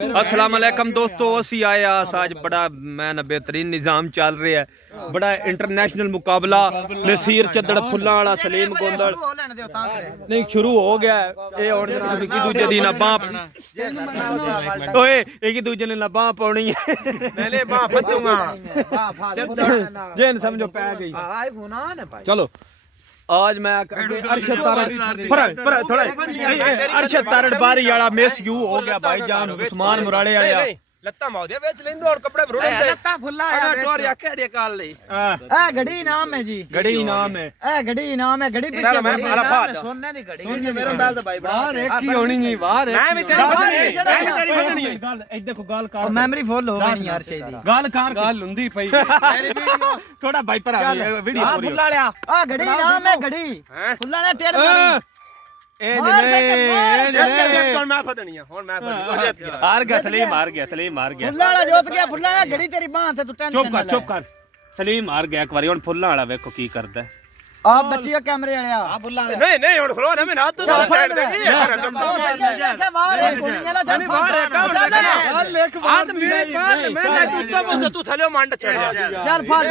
अस्सलाम वालेकुम दोस्तों, असी आए आज बड़ा मैं बेहतरीन निज़ाम चल रहा है। बड़ा इंटरनेशनल मुकाबला नसीर चद्दड़ फुल्लां वाला सलीम गोंदल नहीं शुरू हो गया है। एक दूजे दी ना बांह ओए एक दूजे ने ना बांह पाउनी है पहले बांह फदूंगा जेन समझो पै गई। चलो आज मैं अरशद तारड़ बारी वाला मिस यू हो गया भाईजान उस्मान मुराले वाला लत्ता माउ दे बेच लेंदो और कपड़े भरोड़े दे लत्ता फुल्ला आ टोर या केड़े काल ले ए घड़ी इनाम है जी, घड़ी इनाम है। ए घड़ी इनाम है, घड़ी पीछे मैं मारा बात सोने दी घड़ी सुन मेरा बैल दा भाई बाहर एक ही होनी नहीं बाहर मैं भी तेरी बदनी है गल ए देखो गल कर मेमोरी फुल हो गई यार शे दी गल कर गल हुंदी पई मेरी वीडियो थोड़ा भाई पर वीडियो हां पूरी फुल्ला लिया आ घड़ी इनाम है, घड़ी फुल्ला ने टेल मारी ए जने कौन मैं फदनी है हुन मैं फदनी हार गया सलीम हार गया फुल्ला वाला जोत गया, फुल्ला ने घड़ी तेरी बांह ते तू टेंशन चुप कर सलीम हार गया एक बारी हुन फुल्लां वाला वेखो की करदा है। आप बच्ची कैमरे वाले आ फुल्ला नहीं हुन खलो ना मैं हाथ तो साइड दे यार हाथ मेरे पास मैं तू तो तू थले मंड चढ़ जा चल फाड़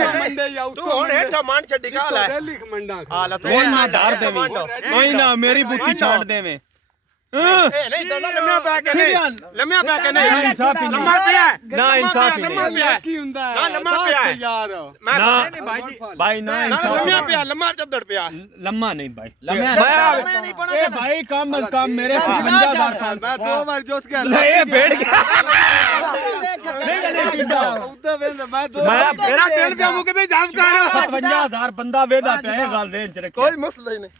तू हुन हेठा मंड छड्डी काल है लिख मंडा हां तो बोल ना धार दे नहीं ना मेरी बुद्धि छाड़ देवे नहीं तो लम्या पा के नहीं लम्या पा के नहीं इंसाफी लम्मा पिया ना इंसाफी लम्मा पिया की हुंदा है ना लम्मा पिया यार मैं नहीं भाई जी भाई ना लम्मा पिया लम्मा चद्दड़ पिया लम्मा नहीं भाई मैं नहीं पड़ा ए भाई कम अज कम मेरे 55000 साल मैं दो बार जोत के ए बैठ गया मैं मेरा तेल पे मुके दे जाम कर 55000 बंदा वेदा पे गल दे च रखे कोई मसला ही नहीं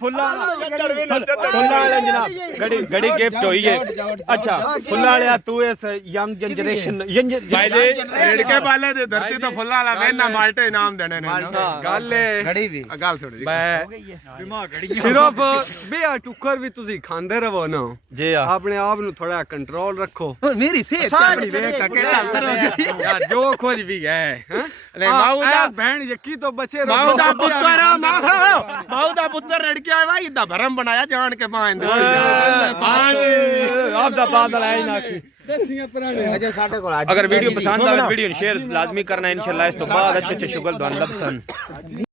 फुल्ला वाले जनाब घड़ी गिफ्ट हुई है। अच्छा फुल्ला वाले तू इस यंग जनरेशन भाई जी रेड़के वाले दे धरती तो फुल्ला वाला वेना माल्टे इनाम देने ने गल घड़ी भी गल सुन जी सिर्फ बिया टुकर भी तुसी खांदे रहो ना जी अपने आप नु थोड़ा कंट्रोल रखो मेरी सेहत अपनी वेख के यार जो कुछ भी है ले माऊदा बहन यकी तो बचे रहो माऊदा पुत्र माऊदा पुत्र रेड़के आया भाई इदा भरम बनाया जान के पांद आप दा बादल है ना अगर वीडियो पसंद आए वीडियो शेयर लाजमी करना इंशाल्लाह। इस तो बाद अच्छे शुगल दुआन लबसन।